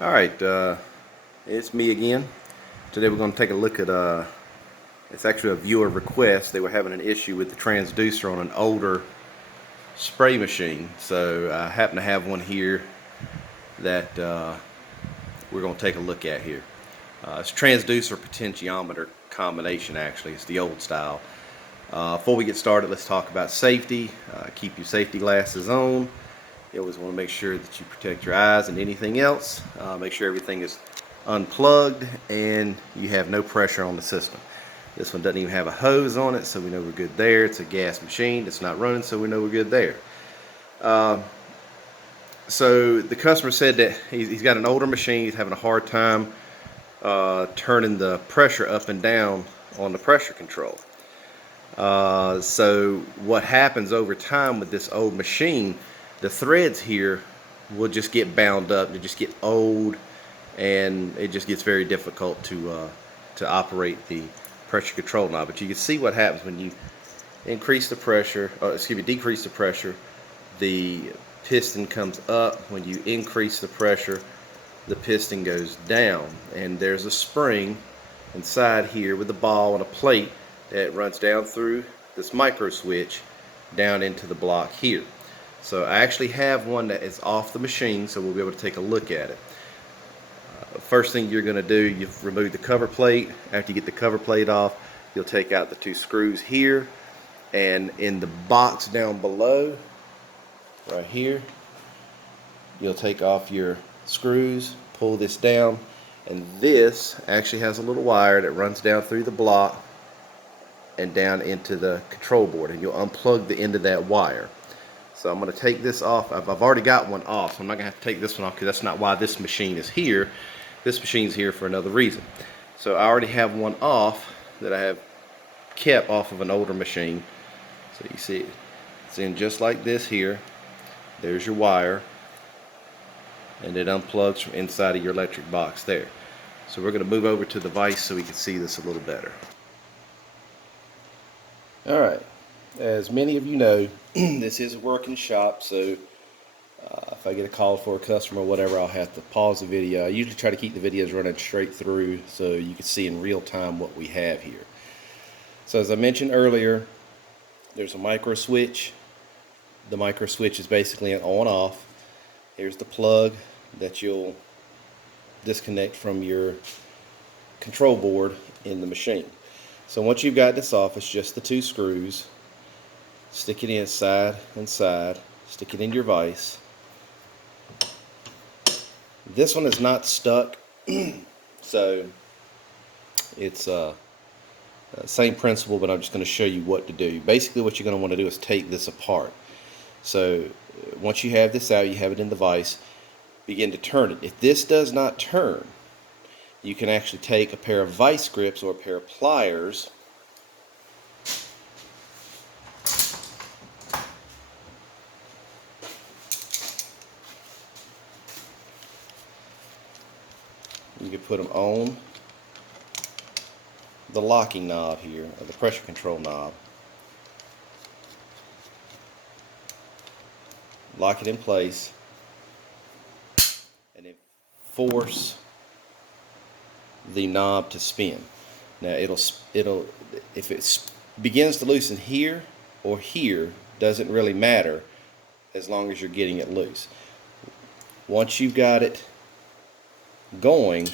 Alright, it's me again. Today we're going to take a look at, it's actually a viewer request. They were having an issue with the transducer on an older spray machine. So I happen to have one here that we're going to take a look at here. It's transducer potentiometer combination actually. It's the old style. Before we get started, let's talk about safety. Keep your safety glasses on. You always want to make sure that you protect your eyes and anything else. Make sure everything is unplugged and you have no pressure on the system. This one doesn't even have a hose on it, so we know we're good there. It's a gas machine. It's not running, so we know we're good there. So the customer said that he's got an older machine. He's having a hard time turning the pressure up and down on the pressure control. So what happens over time with this old machine, the threads here will just get bound up. They just get old, and it just gets very difficult to operate the pressure control knob. But you can see what happens when you increase the pressure, decrease the pressure, the piston comes up. When you increase the pressure, the piston goes down, and there's a spring inside here with a ball and a plate that runs down through this micro switch down into the block here. So I actually have one that is off the machine, so we'll be able to take a look at it. First thing you're going to do, you remove the cover plate. After you get the cover plate off, you'll take out the two screws here, and in the box down below right here, you'll take off your screws, pull this down, and this actually has a little wire that runs down through the block and down into the control board, and you'll unplug the end of that wire. So I'm going to take this off. I've already got one off, so I'm not going to have to take this one off because that's not why this machine is here. This machine's here for another reason. So I already have one off that I have kept off of an older machine. So you see it's in just like this here. There's your wire, and it unplugs from inside of your electric box there. So we're going to move over to the vise so we can see this a little better. Alright, as many of you know, this is a working shop, so if I get a call for a customer or whatever, I'll have to pause the video. I usually try to keep the videos running straight through so you can see in real time what we have here. So as I mentioned earlier, there's a micro switch. The micro switch is basically an on-off. Here's the plug that you'll disconnect from your control board in the machine. So once you've got this off, it's just the two screws. Stick it in side and side. Stick it in your vise. This one is not stuck, so it's same principle, but I'm just going to show you what to do. Basically what you're going to want to do is take this apart. So once you have this out, you have it in the vise, begin to turn it. If this does not turn, you can actually take a pair of vice grips or a pair of pliers you can put them on the locking knob here, or the pressure control knob. Lock it in place, and then force the knob to spin. Now it'll if it begins to loosen here or here, doesn't really matter as long as you're getting it loose. Once you've got it going,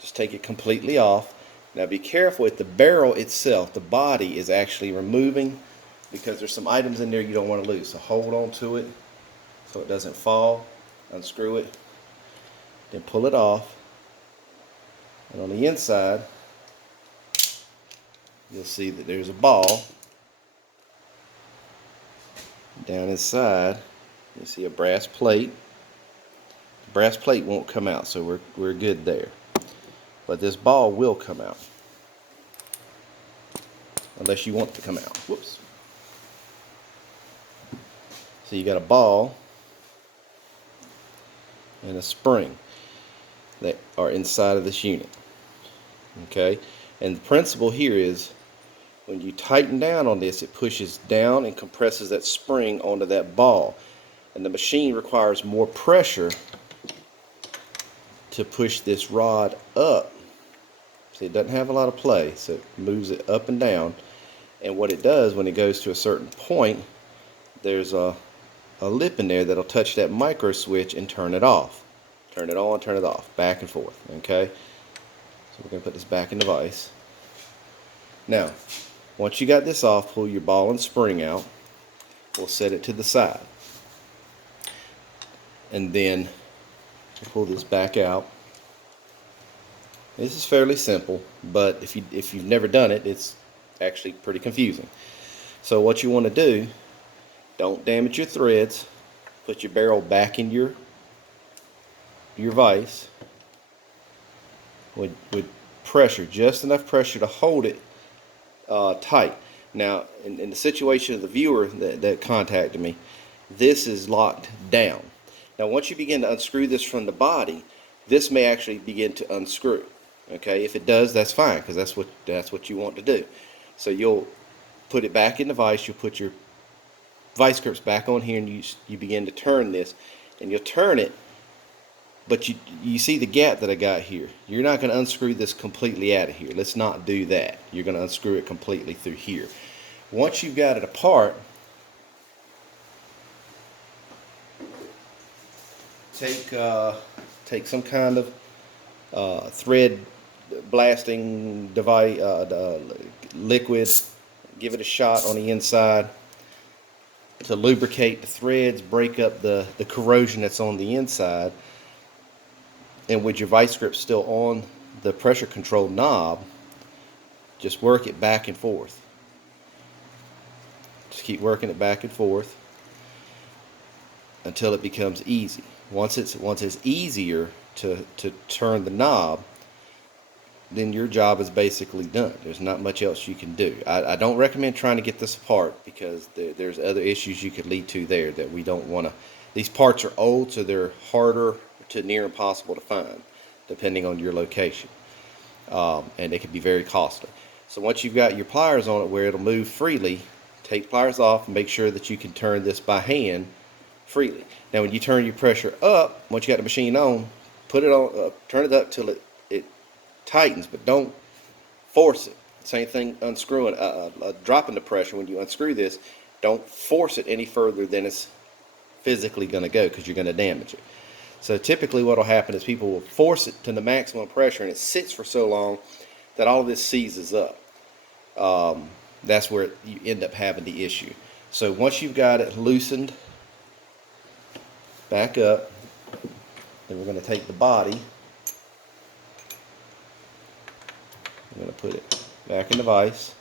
just take it completely off. Now be careful with the barrel itself. The body is actually removing because there's some items in there you don't want to lose. So hold on to it so it doesn't fall. Unscrew it, then pull it off. And on the inside, you'll see that there's a ball. Down inside, you see a brass plate. The brass plate won't come out, so we're good there. But this ball will come out, unless you want it to come out. Whoops. So you got a ball and a spring that are inside of this unit. Okay, and the principle here is when you tighten down on this, it pushes down and compresses that spring onto that ball, and the machine requires more pressure to push this rod up. See, it doesn't have a lot of play, so it moves it up and down. And what it does when it goes to a certain point, there's a lip in there that'll touch that micro switch and turn it off. Turn it on, turn it off, back and forth, okay? So we're going to put this back in the vise. Now, once you got this off, pull your ball and spring out. We'll set it to the side. And then pull this back out. This is fairly simple, but if you've never done it, it's actually pretty confusing. So what you want to do, don't damage your threads. Put your barrel back in your vise with pressure, just enough pressure to hold it tight. Now, in the situation of the viewer that contacted me, this is locked down. Now, once you begin to unscrew this from the body, this may actually begin to unscrew. Okay, if it does, that's fine, because that's what you want to do. So you'll put it back in the vise. You'll put your vice grips back on here, and you begin to turn this, and you'll turn it. But you see the gap that I got here. You're not going to unscrew this completely out of here. Let's not do that. You're going to unscrew it completely through here. Once you've got it apart, take some kind of thread blasting device, liquid. Give it a shot on the inside to lubricate the threads, break up the corrosion that's on the inside. And with your vice grip still on the pressure control knob, just work it back and forth. Just keep working it back and forth until it becomes easy. Once it's easier to turn the knob, then your job is basically done. There's not much else you can do. I don't recommend trying to get this apart, because there's other issues you could lead to there that we don't want to. These parts are old, so they're harder to near impossible to find, depending on your location. And they can be very costly. So once you've got your pliers on it where it'll move freely, take pliers off and make sure that you can turn this by hand freely. Now, when you turn your pressure up, once you got the machine on, put it on, turn it up till it tightens, but don't force it. Same thing unscrewing, dropping the pressure. When you unscrew this, don't force it any further than it's physically going to go, because you're going to damage it. So typically what will happen is people will force it to the maximum pressure, and it sits for so long that all of this seizes up. That's where you end up having the issue. So once you've got it loosened back up, then we're going to take the body. I'm going to put it back in the vise.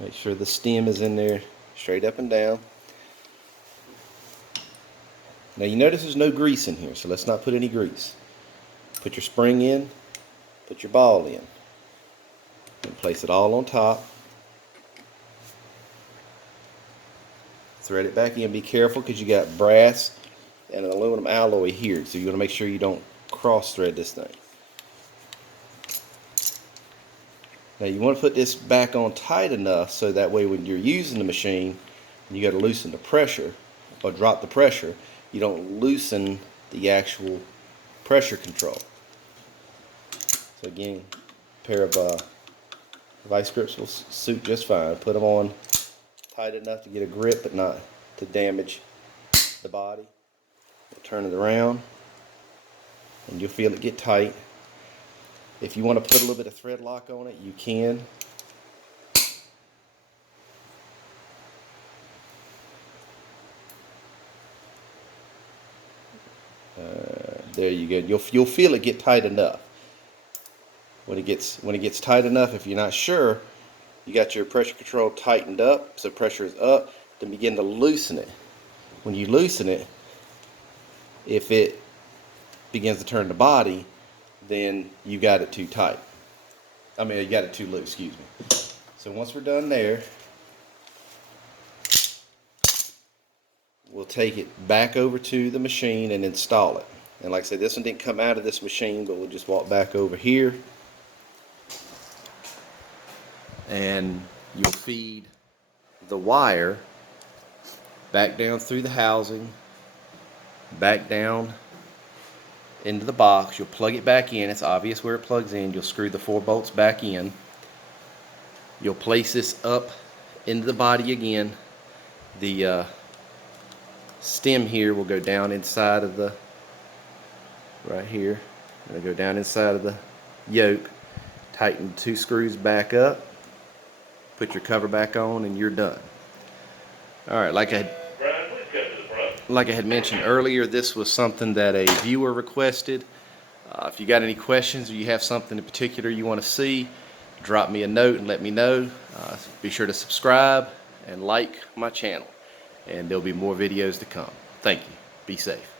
Make sure the stem is in there straight up and down. Now you notice there's no grease in here, so let's not put any grease. Put your spring in, put your ball in, and place it all on top. Thread it back in. Be careful, because you got brass and an aluminum alloy here, so you want to make sure you don't cross thread this thing. Now you want to put this back on tight enough so that way when you're using the machine and you got to loosen the pressure or drop the pressure, you don't loosen the actual pressure control. So again, a pair of vice grips will suit just fine. Put them on tight enough to get a grip, but not to damage the body. We'll turn it around, and you'll feel it get tight. If you want to put a little bit of thread lock on it, you can. There you go. You'll feel it get tight enough. When it gets tight enough, if you're not sure, you got your pressure control tightened up, so pressure is up. Then begin to loosen it. When you loosen it, if it begins to turn the body, then you got it too tight. I mean, you got it too loose, excuse me. So once we're done there, we'll take it back over to the machine and install it. And like I said, this one didn't come out of this machine, but we'll just walk back over here. And you'll feed the wire back down through the housing, back down into the box. You'll plug it back in. It's obvious where it plugs in. You'll screw the 4 bolts back in. You'll place this up into the body again. The stem here will go down inside of the, right here. It'll go down inside of the yoke. Tighten 2 screws back up. Put your cover back on and you're done. Alright, like I had mentioned earlier, this was something that a viewer requested. If you got any questions or you have something in particular you want to see, drop me a note and let me know. Be sure to subscribe and like my channel, and there'll be more videos to come. Thank you. Be safe.